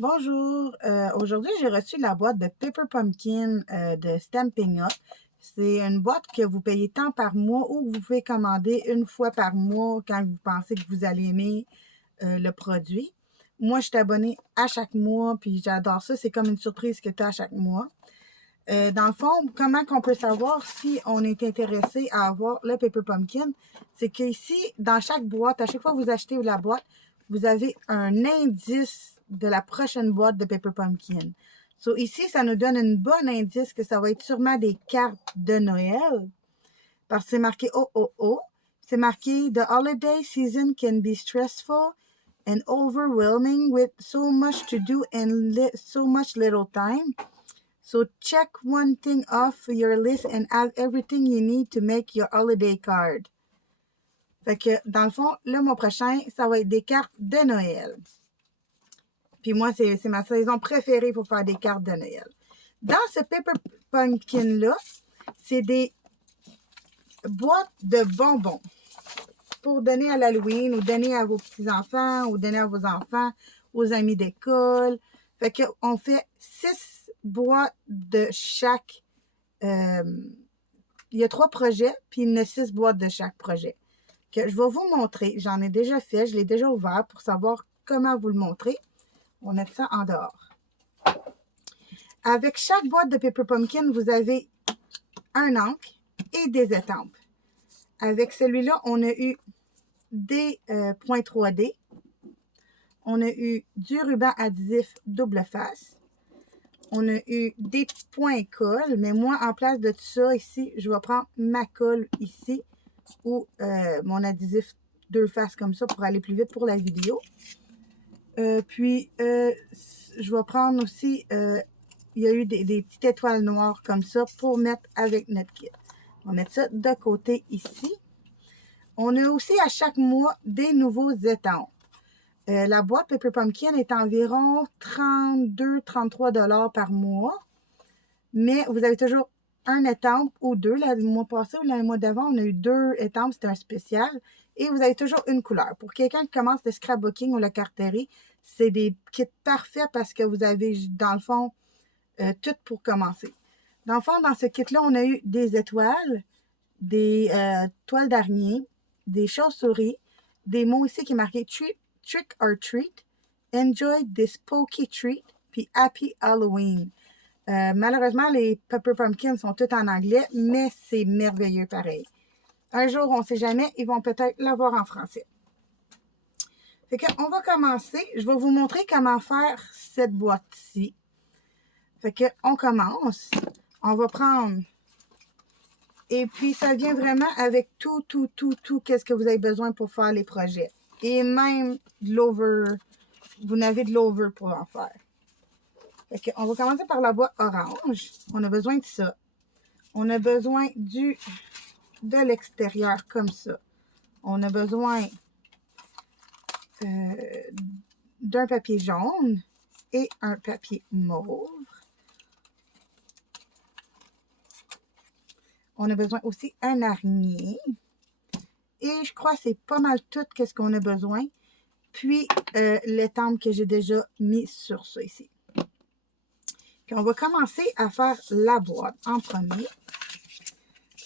Bonjour, aujourd'hui j'ai reçu la boîte de Paper Pumpkin de Stampin' Up. C'est une boîte que vous payez tant par mois ou que vous pouvez commander une fois par mois quand vous pensez que vous allez aimer le produit. Moi, je suis abonnée à chaque mois, puis j'adore ça. C'est comme une surprise que tu as à chaque mois. Dans le fond, comment qu'on peut savoir si on est intéressé à avoir le Paper Pumpkin? C'est qu'ici, dans chaque boîte, à chaque fois que vous achetez la boîte, vous avez un indice de la prochaine boîte de Paper Pumpkin. So, ici, ça nous donne un bon indice que ça va être sûrement des cartes de Noël. Parce que c'est marqué oh. C'est marqué The holiday season can be stressful and overwhelming with so much to do and so much little time. So check one thing off your list and add everything you need to make your holiday card. Fait que, dans le fond, le mois prochain, ça va être des cartes de Noël. Puis moi, c'est ma saison préférée pour faire des cartes de Noël. Dans ce Paper Pumpkin-là, c'est des boîtes de bonbons pour donner à l'Halloween ou donner à vos petits-enfants ou donner à vos enfants, aux amis d'école. Fait qu'on fait 6 boîtes de chaque. Il y a 3 projets, puis il y en a 6 boîtes de chaque projet. Que je vais vous montrer. J'en ai déjà fait, je l'ai déjà ouvert pour savoir comment vous le montrer. On met ça en dehors. Avec chaque boîte de Paper Pumpkin, vous avez un encre et des étampes. Avec celui-là, on a eu des points 3D. On a eu du ruban adhésif double face. On a eu des points colle, mais moi, en place de tout ça, ici, je vais prendre ma colle ici ou mon adhésif deux faces comme ça pour aller plus vite pour la vidéo. Puis, je vais prendre aussi, il y a eu des petites étoiles noires comme ça pour mettre avec notre kit. On va mettre ça de côté ici. On a aussi à chaque mois des nouveaux étampes. La boîte Paper Pumpkin est environ 32-33 $ par mois. Mais vous avez toujours un étampe ou deux. Le mois passé ou le mois d'avant, on a eu 2 étampes. C'était un spécial. Et vous avez toujours une couleur. Pour quelqu'un qui commence le scrapbooking ou la carterie, c'est des kits parfaits parce que vous avez, dans le fond, tout pour commencer. Dans le fond, dans ce kit-là, on a eu des étoiles, des toiles d'araignée, des chauves-souris, des mots ici qui est marqué Trick or Treat, Enjoy this Pokey Treat, puis Happy Halloween. Malheureusement, les Paper Pumpkins sont tous en anglais, mais c'est merveilleux pareil. Un jour, on ne sait jamais, ils vont peut-être l'avoir en français. Fait qu'on va commencer. Je vais vous montrer comment faire cette boîte-ci. Fait qu'on commence. On va prendre. Et puis, ça vient vraiment avec tout, qu'est-ce que vous avez besoin pour faire les projets. Et même de l'over. Vous n'avez de l'over pour en faire. Fait qu'on va commencer par la boîte orange. On a besoin de ça. On a besoin de l'extérieur comme ça. On a besoin d'un papier jaune et un papier mauve. On a besoin aussi d'un araignée. Et je crois que c'est pas mal tout ce qu'on a besoin. Puis, l'étampe que j'ai déjà mis sur ça ici. Puis, on va commencer à faire la boîte en premier.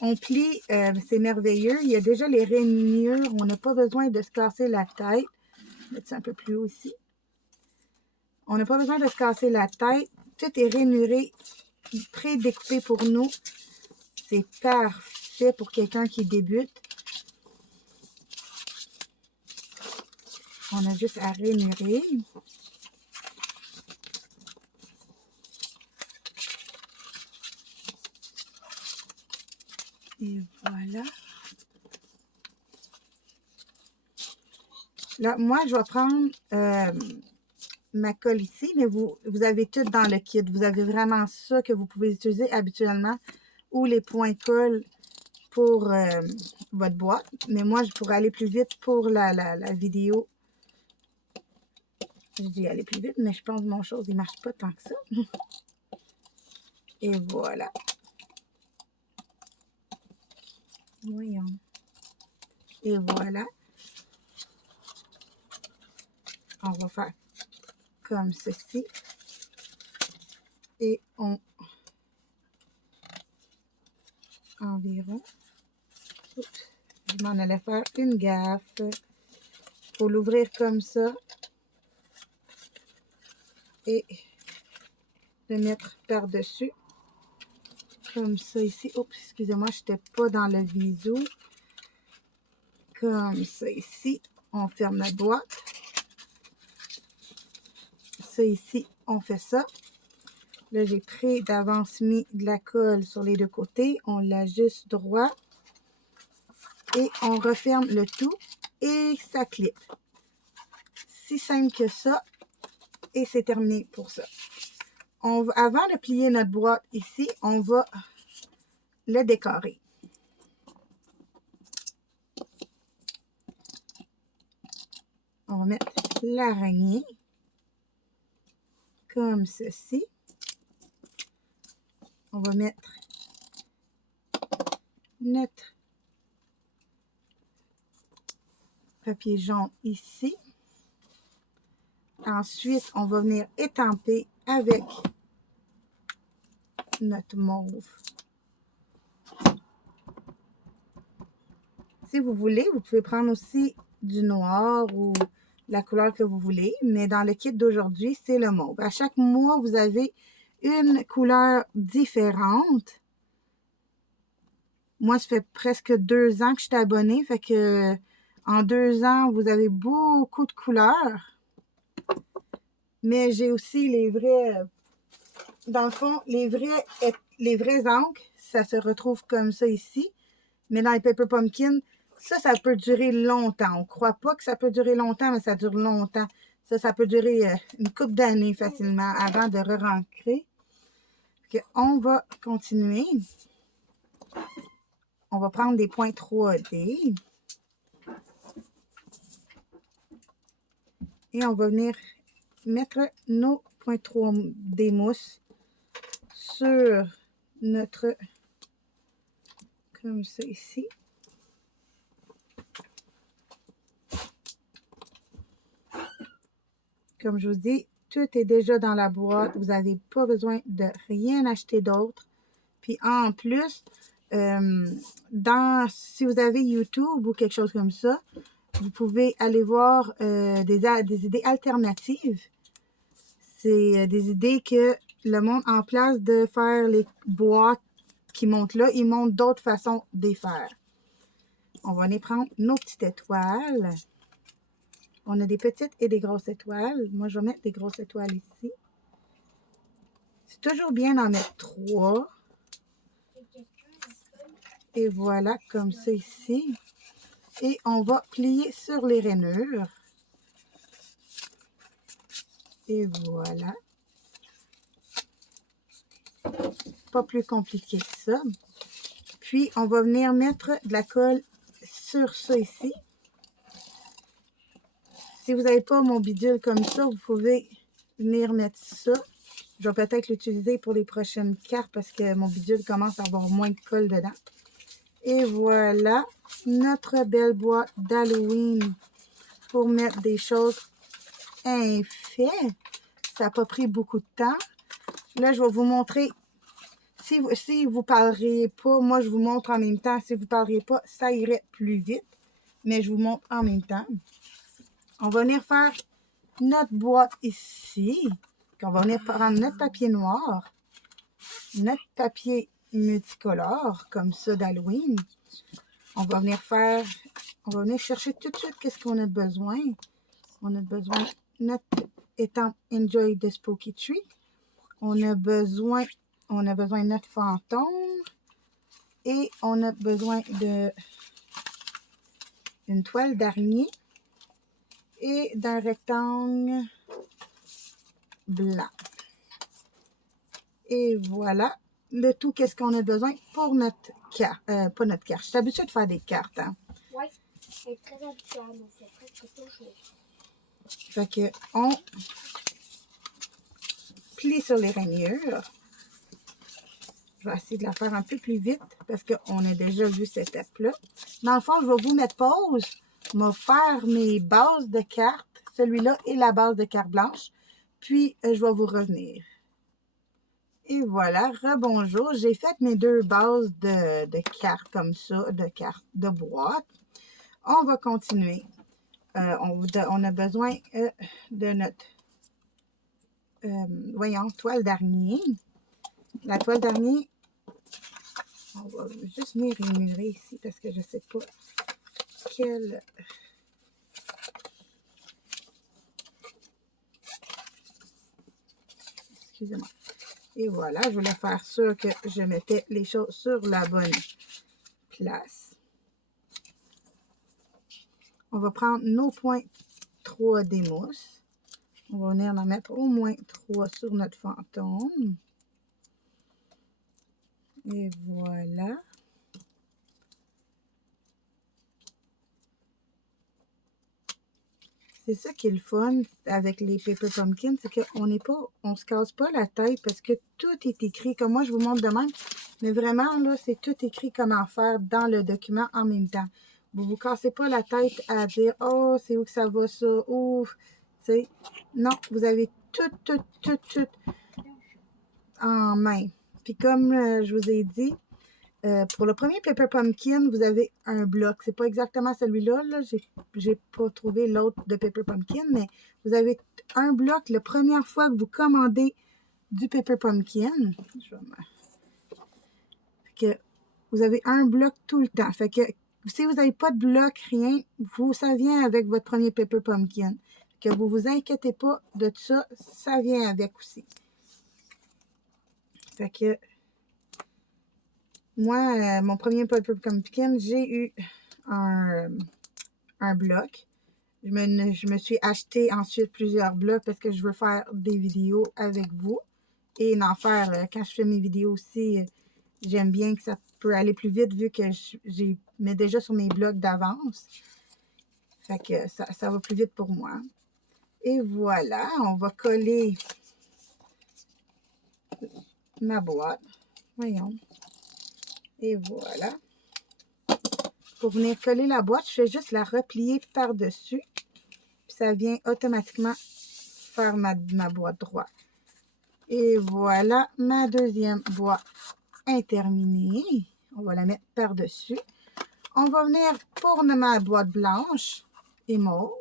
On plie, c'est merveilleux. Il y a déjà les rainures. On n'a pas besoin de se casser la tête. Je vais mettre ça un peu plus haut ici. On n'a pas besoin de se casser la tête. Tout est rainuré, pré-découpé pour nous. C'est parfait pour quelqu'un qui débute. On a juste à rainurer. Et voilà. Là, moi, je vais prendre ma colle ici, mais vous avez tout dans le kit. Vous avez vraiment ça que vous pouvez utiliser habituellement ou les points colle pour votre boîte. Mais moi, pour aller plus vite pour la vidéo, je dis aller plus vite, mais je pense que mon chose, il ne marche pas tant que ça. Et voilà. Voyons. Et voilà. On va faire comme ceci. Et on... environ... Oups, je m'en allais faire une gaffe. Il faut l'ouvrir comme ça. Et le mettre par-dessus. Comme ça ici. Oups, excusez-moi, je n'étais pas dans le visou. Comme ça ici. On ferme notre boîte. Ça ici, on fait ça. Là, j'ai pris d'avance mis de la colle sur les deux côtés. On l'ajuste droit. Et on referme le tout. Et ça clip. Si simple que ça. Et c'est terminé pour ça. Avant de plier notre boîte ici, on va le décorer. On va mettre l'araignée comme ceci. On va mettre notre papier jaune ici. Ensuite, on va venir étamper avec notre mauve. Si vous voulez, vous pouvez prendre aussi du noir ou la couleur que vous voulez, mais dans le kit d'aujourd'hui, c'est le mauve. À chaque mois, vous avez une couleur différente. Moi, ça fait presque 2 ans que je suis abonnée, fait que en 2 ans, vous avez beaucoup de couleurs. Mais j'ai aussi les vrais, dans le fond, les vrais encres, ça se retrouve comme ça ici. Mais dans les Paper Pumpkin, ça peut durer longtemps. On ne croit pas que ça peut durer longtemps, mais ça dure longtemps. Ça peut durer une couple d'années facilement avant de re-ancrer. On va continuer. On va prendre des points 3D. Et on va venir mettre nos points 3D mousse sur notre, comme ça ici. Comme je vous dis, tout est déjà dans la boîte. Vous n'avez pas besoin de rien acheter d'autre. Puis en plus, si vous avez YouTube ou quelque chose comme ça, vous pouvez aller voir des idées alternatives. C'est des idées que le monde, en place de faire les boîtes qui montent là, ils montrent d'autres façons de les faire. On va aller prendre nos petites étoiles. On a des petites et des grosses étoiles. Moi, je vais mettre des grosses étoiles ici. C'est toujours bien d'en mettre 3. Et voilà, comme ça ici. Et on va plier sur les rainures. Et voilà. Pas plus compliqué que ça. Puis, on va venir mettre de la colle sur ça ici. Si vous n'avez pas mon bidule comme ça, vous pouvez venir mettre ça. Je vais peut-être l'utiliser pour les prochaines cartes parce que mon bidule commence à avoir moins de colle dedans. Et voilà notre belle boîte d'Halloween pour mettre des choses infaites. Ça n'a pas pris beaucoup de temps. Là, je vais vous montrer. Si vous ne parleriez pas, moi, je vous montre en même temps. Si vous ne parleriez pas, ça irait plus vite. Mais je vous montre en même temps. On va venir faire notre boîte ici. Puis on va venir prendre notre papier noir, notre papier multicolore, comme ça d'Halloween. On va venir chercher tout de suite qu'est-ce qu'on a besoin. On a besoin de notre étampe Enjoy the Spooky Tree. On a besoin de notre fantôme. Et on a besoin d'une toile d'araignée et d'un rectangle blanc. Et voilà le tout, qu'est-ce qu'on a besoin pour notre carte. Pas notre carte. Je suis habituée de faire des cartes. Hein? Oui, c'est très habituel. On fait presque toujours. Fait que on plie sur les rainures. Je vais essayer de la faire un peu plus vite parce qu'on a déjà vu cette étape-là. Dans le fond, je vais vous mettre pause. Je vais faire mes bases de cartes. Celui-là et la base de carte blanche. puis je vais vous revenir. Et voilà, rebonjour. J'ai fait mes 2 bases de cartes comme ça, de cartes de boîte. On va continuer. On a besoin de notre toile d'araignée. La toile d'araignée, on va juste venir énumérer ici parce que je ne sais pas quelle... Excusez-moi. Et voilà, je voulais faire sûr que je mettais les choses sur la bonne place. On va prendre nos points 3 d'émousse. On va venir en mettre au moins 3 sur notre fantôme. Et voilà. C'est ça qui est le fun avec les Paper Pumpkins, c'est on se casse pas la tête parce que tout est écrit. Comme moi, je vous montre de même. Mais vraiment, là, c'est tout écrit comment faire dans le document en même temps. Vous vous cassez pas la tête à dire « Oh, c'est où que ça va ça? Ouf! » Tu sais, non, vous avez tout en main. Puis comme je vous ai dit, pour le premier Paper Pumpkin, vous avez un bloc. C'est pas exactement celui-là. Là. J'ai pas trouvé l'autre de Paper Pumpkin, mais vous avez un bloc la première fois que vous commandez du Paper Pumpkin. Que vous avez un bloc tout le temps. Fait que si vous n'avez pas de bloc, rien, ça vient avec votre premier Paper Pumpkin. Que vous vous inquiétez pas de ça, ça vient avec aussi. Fait que moi, mon premier Paper Pumpkin, j'ai eu un bloc. Je me suis acheté ensuite plusieurs blocs parce que je veux faire des vidéos avec vous. Et en faire, quand je fais mes vidéos aussi, j'aime bien que ça peut aller plus vite vu que j'ai mets déjà sur mes blocs d'avance. Fait que ça va plus vite pour moi. Et voilà, on va coller ma boîte. Voyons. Et voilà. Pour venir coller la boîte, je fais juste la replier par-dessus. Puis ça vient automatiquement faire ma boîte droite. Et voilà ma deuxième boîte terminée. On va la mettre par-dessus. On va venir pour ma boîte blanche et mauve.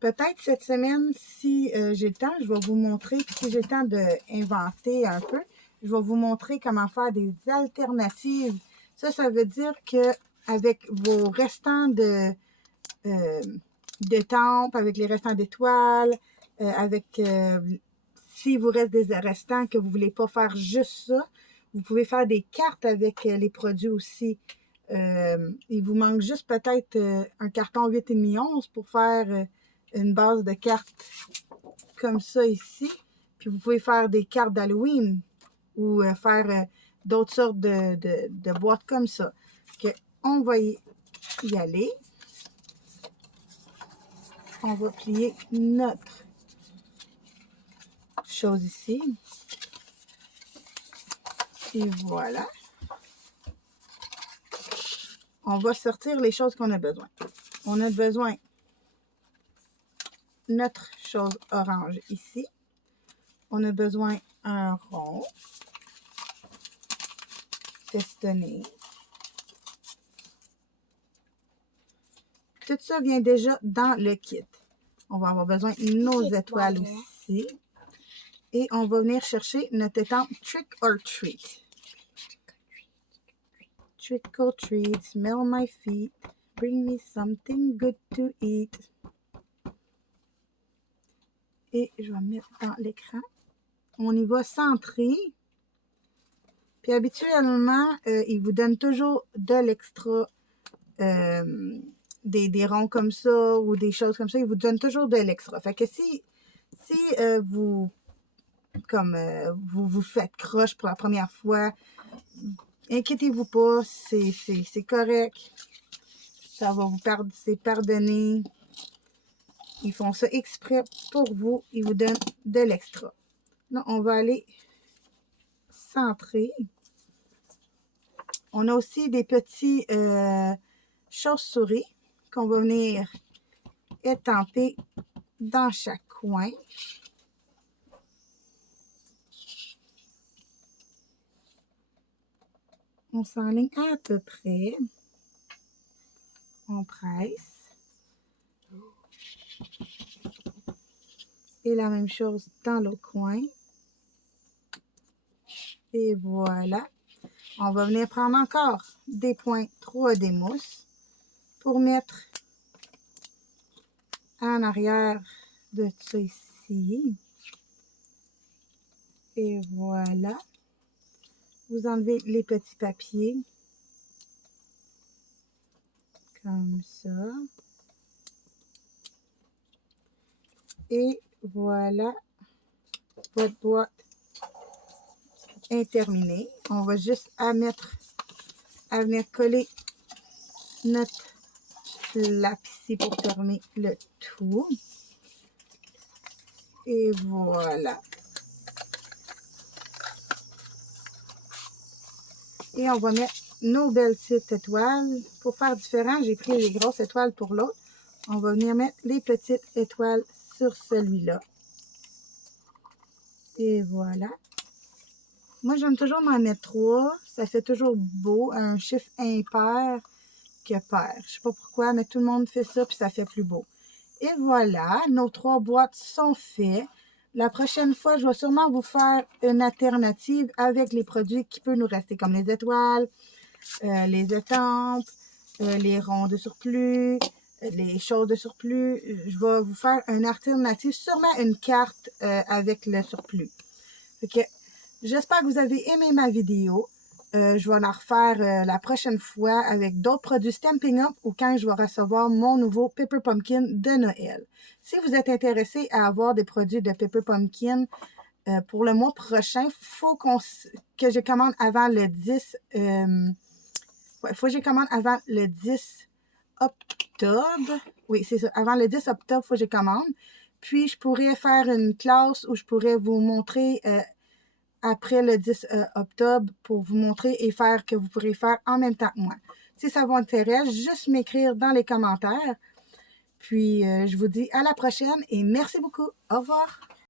Peut-être cette semaine, si j'ai le temps, je vais vous montrer, si j'ai le temps d'inventer un peu, je vais vous montrer comment faire des alternatives. Ça veut dire que avec vos restants de tempes, avec les restants d'étoiles, s'il vous reste des restants que vous ne voulez pas faire juste ça, vous pouvez faire des cartes avec les produits aussi. Il vous manque juste peut-être un carton 8,5 onces pour faire une base de cartes comme ça ici. Puis vous pouvez faire des cartes d'Halloween ou faire d'autres sortes de boîtes comme ça. On va y aller. On va plier notre chose ici. Et voilà. On va sortir les choses qu'on a besoin. On a besoin de notre chose orange ici. On a besoin un rond festonné. Tout ça vient déjà dans le kit. On va avoir besoin de nos étoiles aussi. Et on va venir chercher notre étampe Trick or Treat. Trick or treat, smell my feet, bring me something good to eat. Et je vais mettre dans l'écran. On y va centrer. Puis habituellement, il vous donne toujours de l'extra, des ronds comme ça ou des choses comme ça. Il vous donne toujours de l'extra. Fait que si vous vous faites croche pour la première fois, inquiétez-vous pas, c'est correct. Ça va c'est pardonné. Ils font ça exprès pour vous. Ils vous donnent de l'extra. Là, on va aller centrer. On a aussi des petits chauves-souris qu'on va venir étamper dans chaque coin. On s'enligne à peu près. On presse. Et la même chose dans l'autre coin. Et voilà. On va venir prendre encore des points 3D mousse pour mettre en arrière de ça ici. Et voilà. Vous enlevez les petits papiers. Comme ça. Et voilà. Votre boîte est terminée. On va juste à venir coller notre lappe ici pour fermer le tout. Et voilà. Et on va mettre nos belles petites étoiles. Pour faire différent, j'ai pris les grosses étoiles pour l'autre. On va venir mettre les petites étoiles sur celui-là. Et voilà. Moi, j'aime toujours m'en mettre 3. Ça fait toujours beau, un chiffre impair que pair. Je sais pas pourquoi, mais tout le monde fait ça, puis ça fait plus beau. Et voilà, nos 3 boîtes sont faites. La prochaine fois, je vais sûrement vous faire une alternative avec les produits qui peuvent nous rester, comme les étoiles, les étampes, les ronds de surplus, les choses de surplus. Je vais vous faire une alternative, sûrement une carte avec le surplus. Fait que j'espère que vous avez aimé ma vidéo. Je vais en refaire la prochaine fois avec d'autres produits Stampin' Up ou quand je vais recevoir mon nouveau Pepper Pumpkin de Noël. Si vous êtes intéressé à avoir des produits de Pepper Pumpkin pour le mois prochain, il faut que je commande avant le 10. Faut que je commande avant le 10 octobre. Oui, c'est ça. Avant le 10 octobre, il faut que je commande. Puis, je pourrais faire une classe où je pourrais vous montrer après le 10 octobre pour vous montrer et faire que vous pourrez faire en même temps que moi. Si ça vous intéresse, juste m'écrire dans les commentaires. Puis, je vous dis à la prochaine et merci beaucoup. Au revoir.